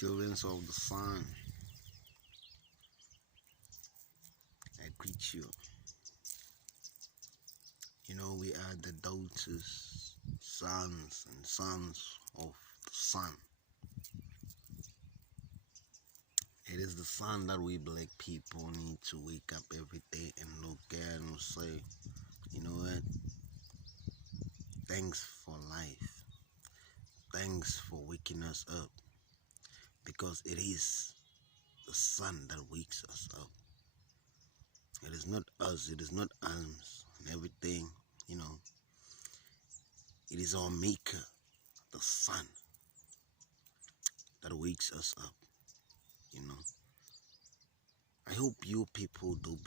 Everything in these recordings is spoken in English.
Children of the sun, I greet you. We are the daughters, sons, and sons of the sun. It is the sun that we black people need to wake up every day and look at and say, you know what? Thanks for life. Thanks for waking us up. Because it is the sun that wakes us up. It is not us, it is not arms and everything, It is our maker, the sun, that wakes us up, I hope you people do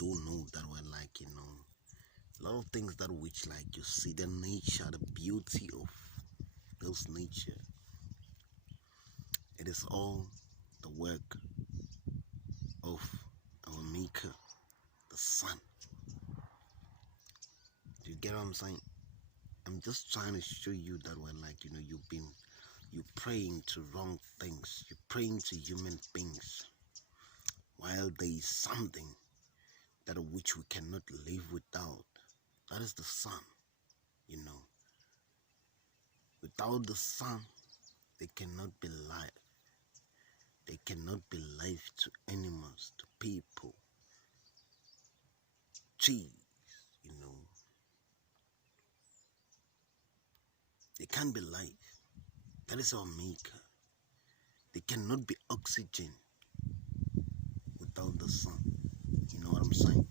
know that we're a lot of things that which you see the nature, the beauty of those nature. It is all the work of our maker, the sun. Do you get what I'm saying? I'm just trying to show you that we're you're praying to wrong things. You're praying to human beings. While there is something that which we cannot live without. That is the sun, Without the sun, there cannot be life. There cannot be life to animals, to people, trees, There can't be life. That is our maker. There cannot be oxygen without the sun. You know what I'm saying?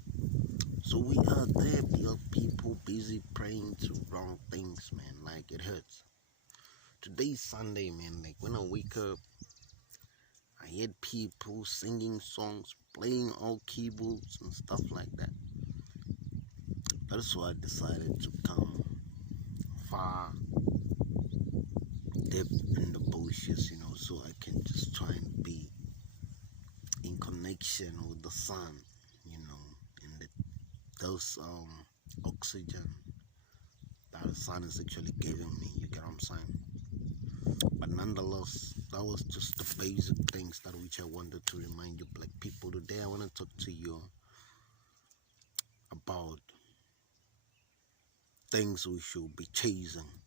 So we are there, people busy praying to wrong things, man. It hurts. Today's Sunday, man. When I wake up, I hear people singing songs, playing all keyboards and stuff like that. That's why I decided to come far deep in the bushes, so I can just try and be in connection with the sun, and those oxygen that the sun is actually giving me. You get what I'm saying? But nonetheless, that was just the basic things that which I wanted to remind you black people. Today I want to talk to you about things we should be chasing,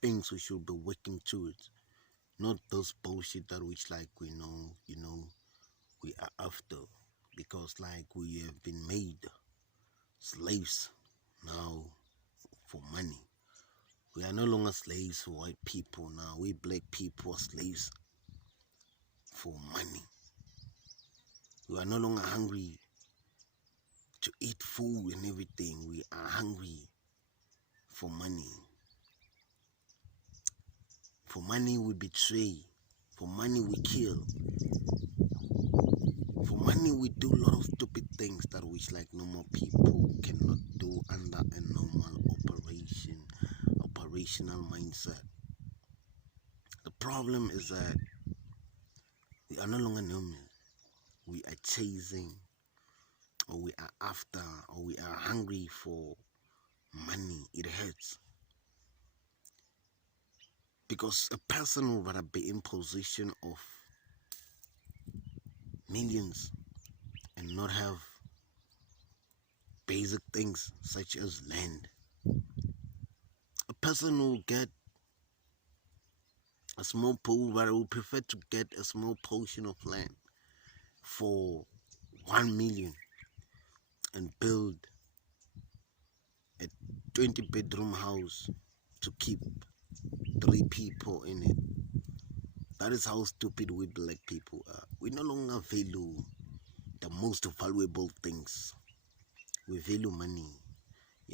things we should be working towards, not those bullshit that which we are after, because we have been made slaves now for money. We are no longer slaves for white people now. We black people are slaves for money. We are no longer hungry to eat food and everything. We are hungry for money. For money we betray. For money we kill. For money we do a lot of stupid things that which normal people cannot do under a normal operational mindset. The problem is that we are no longer normal. We are chasing, or we are after, or we are hungry for money. It hurts. Because a person would rather be in possession of millions and not have basic things such as land. A person will get a small pool, but will prefer to get a small portion of land for 1 million and build a 20-bedroom house to keep 3 people in it. That is how stupid we black people are. We no longer value the most valuable things. We value money.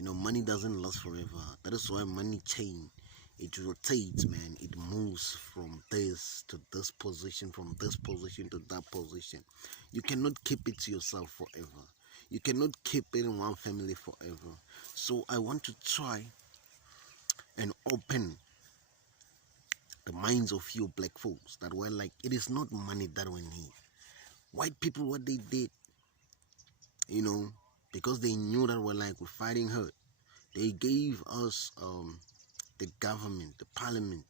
Money doesn't last forever. That is why money chain, it rotates, man. It moves from this to this position, from this position to that position. You cannot keep it to yourself forever. You cannot keep it in one family forever. So I want to try and open the minds of you black folks that were it is not money that we need. White people, what they did, because they knew that we're fighting hurt, they gave us the government, the parliament,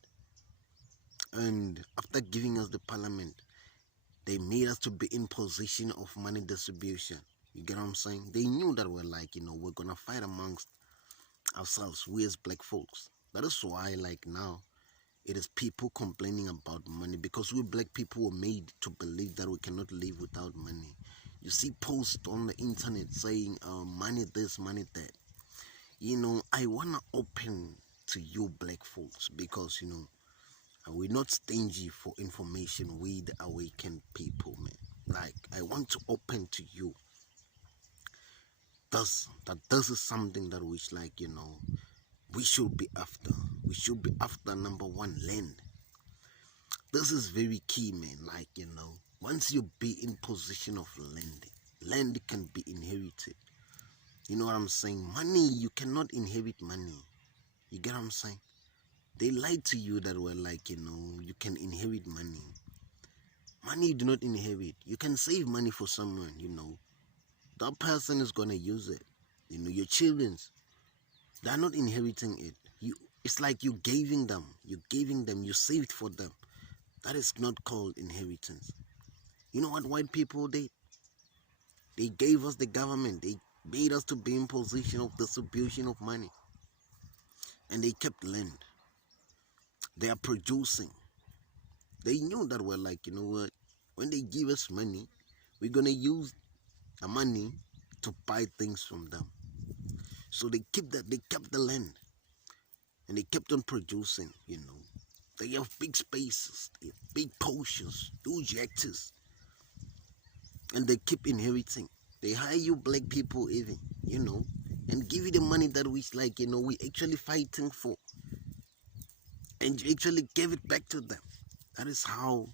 and up after giving us the parliament, they made us to be in position of money distribution. You get what I'm saying? They knew that we're like, we're gonna fight amongst ourselves, we as black folks. That is why, like now, it is people complaining about money, because we black people were made to believe that we cannot live without money. You see posts on the internet saying, money this, money that. I wanna open to you black folks, because we're not stingy for information. We the awakened people, man. Like, I want to open to you this is something that which, like, we should be after. We should be after, number one, land. This is very key, man. Like, once you be in position of land can be inherited. You know what I'm saying? Money, you cannot inherit money. You get what I'm saying? They lied to you that were like, you can inherit money. Money you do not inherit. You can save money for someone, That person is gonna use it. Your children's, they're not inheriting it. It's like you giving them. You saved for them. That is not called inheritance. You know what white people did? They gave us the government. They made us to be in position of distribution of money. And they kept land. They are producing. They knew that we're like, you know what? When they give us money, we're going to use the money to buy things from them. So they kept the land. And they kept on producing, They have big spaces, they have big portions, huge hectares. And they keep inheriting. They hire you black people even, and give you the money that we like, we actually fighting for. And you actually gave it back to them. That is how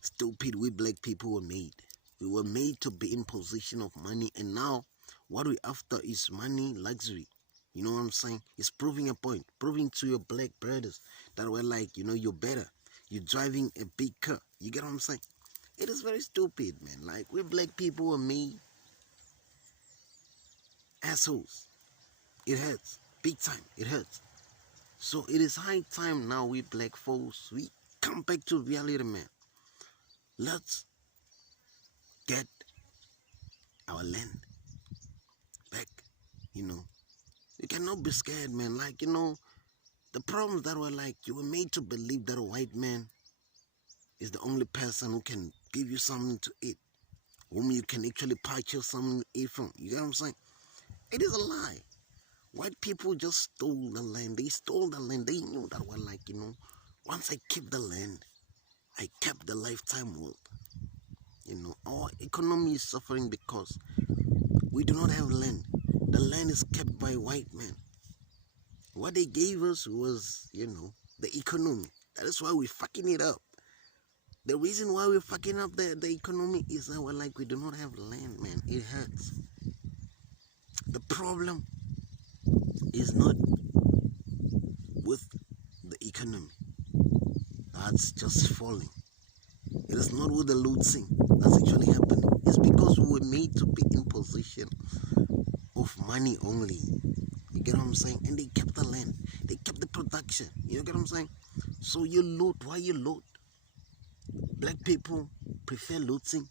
stupid we black people were made. We were made to be in possession of money, and now what we after is money, luxury. You know what I'm saying? It's proving a point, proving to your black brothers that we're like, you're better. You're driving a big car. You get what I'm saying? It is very stupid, man. Like, we black people were made assholes. It hurts. Big time. It hurts. So it is high time now, we black folks, we come back to reality, man. Let's get our land back. You cannot be scared, man. Like, the problems that were like, you were made to believe that a white man is the only person who can give you something to eat, whom you can actually purchase something to eat from. You get what I'm saying? It is a lie. White people just stole the land. They stole the land. They knew that we're like, once I keep the land, I kept the lifetime wealth. Our economy is suffering because we do not have land. The land is kept by white men. What they gave us was, the economy. That is why we're fucking it up. The reason why we're fucking up the economy is that we're like, we do not have land, man. It hurts. The problem is not with the economy. That's just falling. It is not with the looting that's actually happening. It's because we were made to be in position of money only. You get what I'm saying? And they kept the land. They kept the production. You get what I'm saying? So you loot. Why you loot? Black people prefer looting.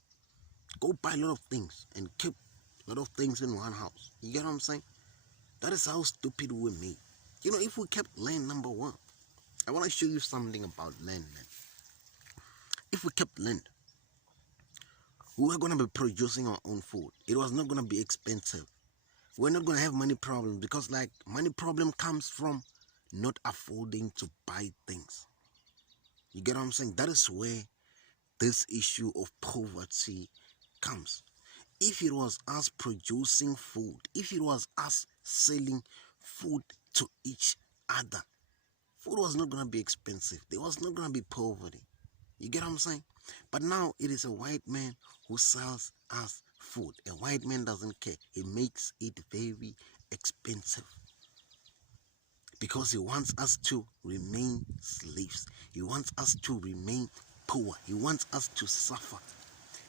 Go buy a lot of things and keep a lot of things in one house. You get what I'm saying? That is how stupid we were made. If we kept land, number one, I want to show you something about land, man. If we kept land, we were going to be producing our own food. It was not going to be expensive. We're not going to have money problems, because like, money problem comes from not affording to buy things. You get what I'm saying? That is where this issue of poverty comes. If it was us producing food, if it was us selling food to each other, food was not going to be expensive. There was not going to be poverty. You get what I'm saying? But now it is a white man who sells us food. A white man doesn't care. He makes it very expensive, because he wants us to remain slaves. He wants us to remain poor. He wants us to suffer.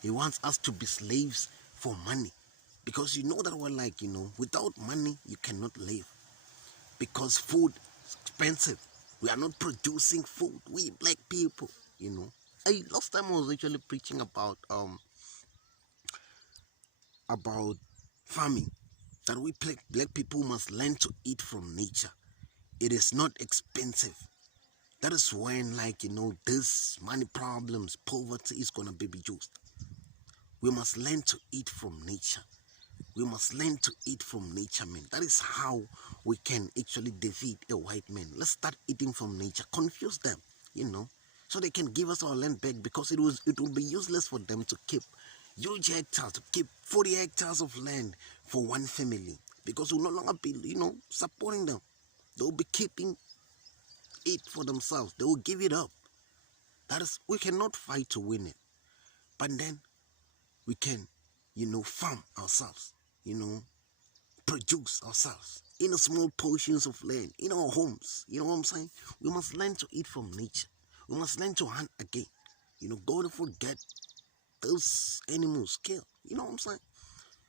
He wants us to be slaves for money. Because that we're like, without money, you cannot live. Because food is expensive. We are not producing food. We black people, you know. Last time I was actually preaching about farming, that we black people must learn to eat from nature. It is not expensive. That is when, like, this money problems, poverty is gonna be reduced. We must learn to eat from nature. We must learn to eat from nature, man. That is how we can actually defeat a white man. Let's start eating from nature. Confuse them, so they can give us our land back, because it will be useless for them to keep huge hectares, to keep 40 hectares of land for one family, because we'll no longer be, supporting them. They'll be keeping it for themselves. They will give it up. We cannot fight to win it. But then we can, farm ourselves, produce ourselves in a small portions of land, in our homes. You know what I'm saying? We must learn to eat from nature. We must learn to hunt again. Go to forget those animals kill. You know what I'm saying?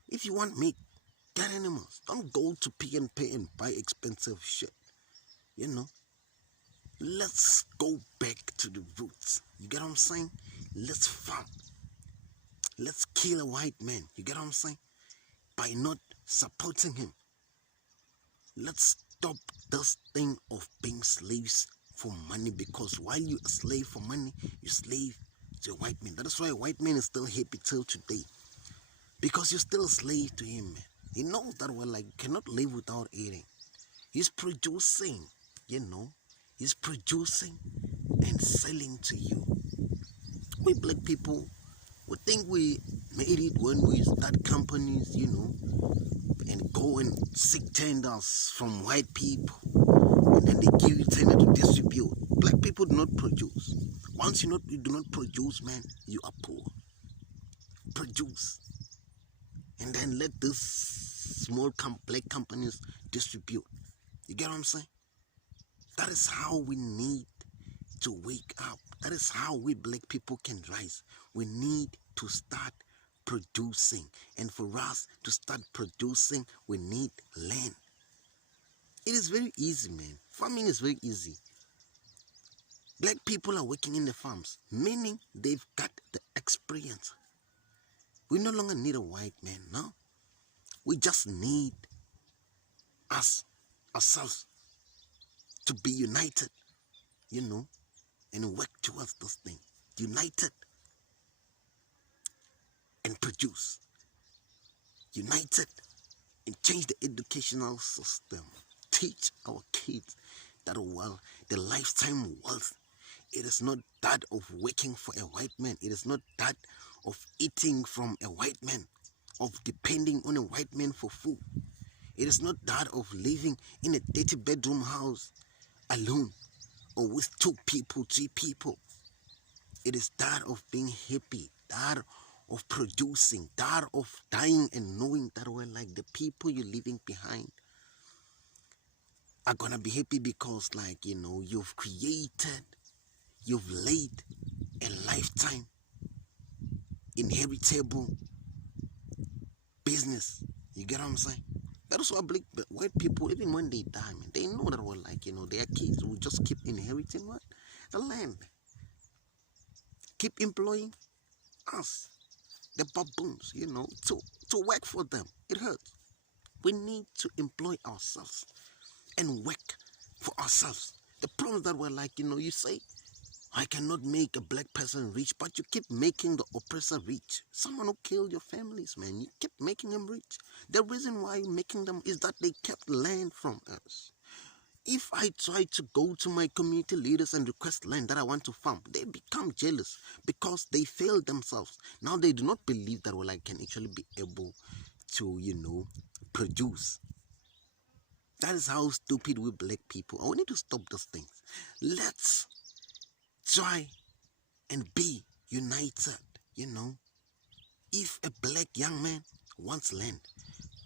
If you want meat, get animals. Don't go to Pick n Pay and buy expensive shit. Let's go back to the roots. You get what I'm saying? Let's farm. Let's kill a white man. You get what I'm saying? By not supporting him. Let's stop this thing of being slaves for money, because while you're a slave for money, you're slave to a white man. That is why a white man is still happy till today, because you're still a slave to him, man. He knows that you cannot live without eating. He's producing, he's producing and selling to you. We black people, we think we made it when we start companies, and go and seek tenders from white people, and then they give you tender to distribute. Black people do not produce. Once you do not produce, man, you are poor. Produce, and then let these small black companies distribute. You get what I'm saying? That is how we need to wake up. That is how we black people can rise. We need to start producing, and for us to start producing, we need land. It is very easy, man. Farming is very easy. Black people are working in the farms, meaning they've got the experience. We no longer need a white man, no. We just need ourselves to be united, and work towards this thing. United and produce. United and change the educational system. Teach our kids that the lifetime wealth, it is not that of working for a white man. It is not that of eating from a white man, of depending on a white man for food. It is not that of living in a 30-bedroom house alone, or with 2 people, 3 people. It is that of being happy, that of producing, that of dying and knowing that the people you're leaving behind are gonna be happy, because you've created, you've laid a lifetime inheritable business. You get what I'm saying? That is why black white people, even when they die, man, they know that their kids will just keep inheriting what? The land. Keep employing us, the baboons, to work for them. It hurts. We need to employ ourselves and work for ourselves. The problem that you say, I cannot make a black person rich, but you keep making the oppressor rich. Someone who killed your families, man, you keep making them rich. The reason why you're making them is that they kept land from us. If I try to go to my community leaders and request land that I want to farm, they become jealous because they failed themselves. Now they do not believe that I can actually be able to, produce. That is how stupid we black people are. We need to stop those things. Let's try and be united, If a black young man wants land,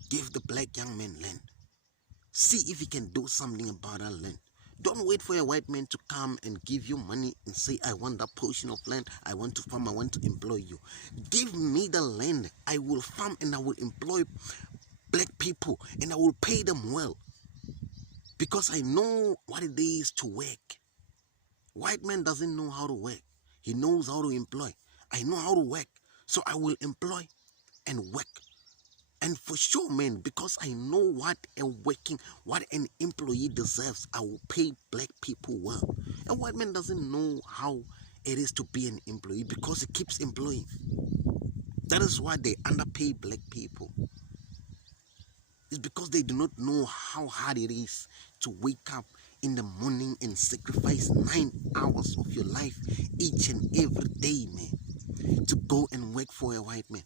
give the black young man land. See if he can do something about that land. Don't wait for a white man to come and give you money and say, I want that portion of land, I want to farm, I want to employ you. Give me the land, I will farm and I will employ black people and I will pay them well. because I know what it is to work. White man doesn't know how to work. He knows how to employ. I know how to work, so I will employ and work. And for sure, man, because I know what an employee deserves, I will pay black people well. A white man doesn't know how it is to be an employee because he keeps employing. That is why they underpay black people. It's because they do not know how hard it is to wake up in the morning and sacrifice 9 hours of your life each and every day, man, to go and work for a white man.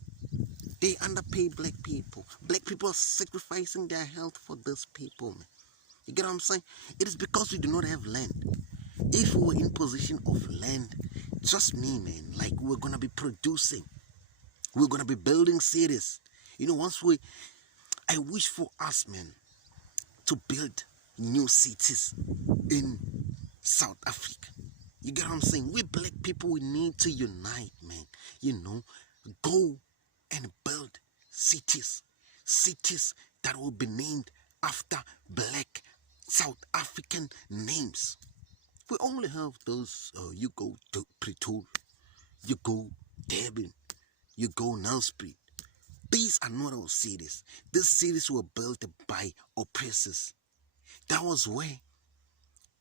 They underpay black people. Black people are sacrificing their health for these people, man. You get what I'm saying? It is because we do not have land. If we were in position of land, trust me, man, like we're gonna be producing. We're gonna be building cities. You know, I wish for us, man, to build new cities in South Africa. You get what I'm saying? We black people, we need to unite, man. You know, go and build cities. Cities that will be named after black South African names. We only have those, you go to Pretoria, you go Durban, you go Nelspruit. These are not our cities. These cities were built by oppressors. That was where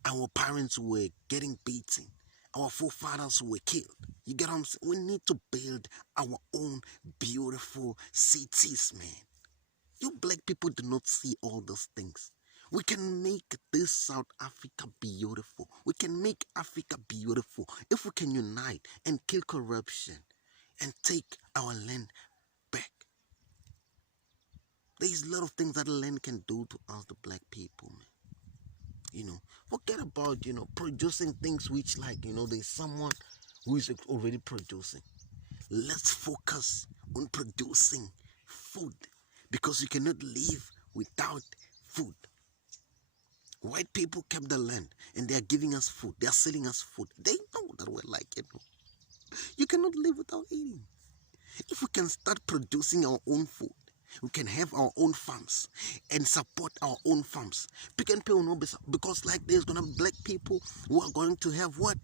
our parents were getting beaten. Our forefathers were killed. You get what I'm saying? We need to build our own beautiful cities, man. You black people do not see all those things. We can make this South Africa beautiful. We can make Africa beautiful if we can unite and kill corruption and take our land back. There's a lot of things that the land can do to us, the black people, man. You know, forget about, producing things which, like, there's someone who is already producing. Let's focus on producing food because we cannot live without food. White people kept the land and they are giving us food. They are selling us food. They know that we're like, you cannot live without eating. If we can start producing our own food, we can have our own farms and support our own farms. Pick and pay will not be, because like there's gonna be black people who are going to have what?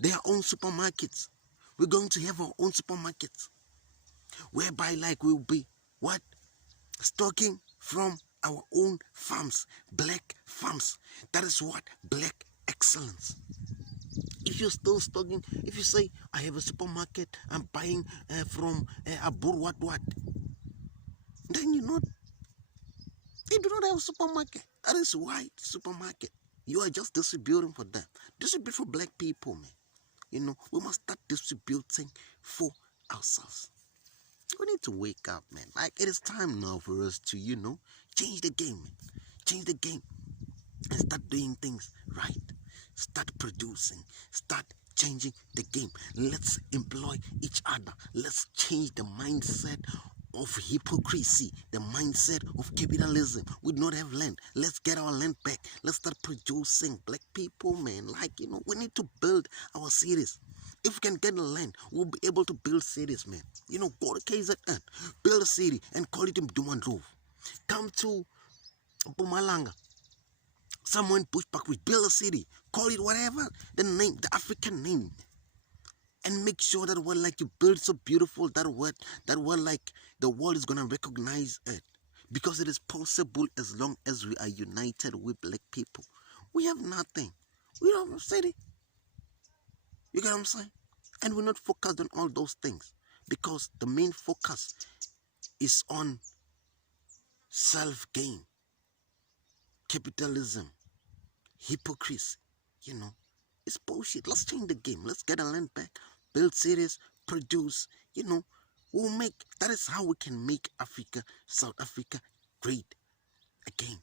Their own supermarkets. We're going to have our own supermarkets, whereby like we'll be what? Stocking from our own farms, black farms. That is what? Black excellence. If you're still stocking, if you say, I have a supermarket, I'm buying from Abur what, then you do not have a supermarket. That is white supermarket. You are just distributing for them. Distribute for black people, man. We must start distributing for ourselves. We need to wake up, man. Like, it is time now for us to, change the game, man. Change the game and start doing things right. Start producing. Start changing the game. Let's employ each other. Let's change the mindset of hypocrisy, the mindset of capitalism. We do not have land. Let's get our land back. Let's start producing. Black people, man, like, we need to build our cities. If we can get the land, we'll be able to build cities, man. Go to KZN, build a city and call it Mdumandlov. Come to Mpumalanga, somewhere in Bushbuckridge, build a city, call it whatever the name, the African name, and make sure that you build so beautiful that like the world is gonna recognize it, because it is possible as long as we are united with black people. We have nothing. We don't have a city. You get what I'm saying? And we're not focused on all those things because the main focus is on self-gain, capitalism, hypocrisy. It's bullshit. Let's change the game. Let's get our land back, build cities, produce. That is how we can make South Africa great again.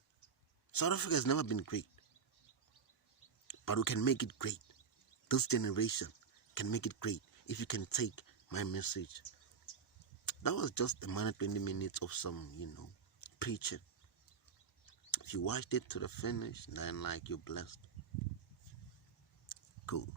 South Africa has never been great, but we can make it great. This generation can make it great if you can take my message. That was just a minute, 20 minutes of some, preaching. If you watched it to the finish, then you're blessed. Cool.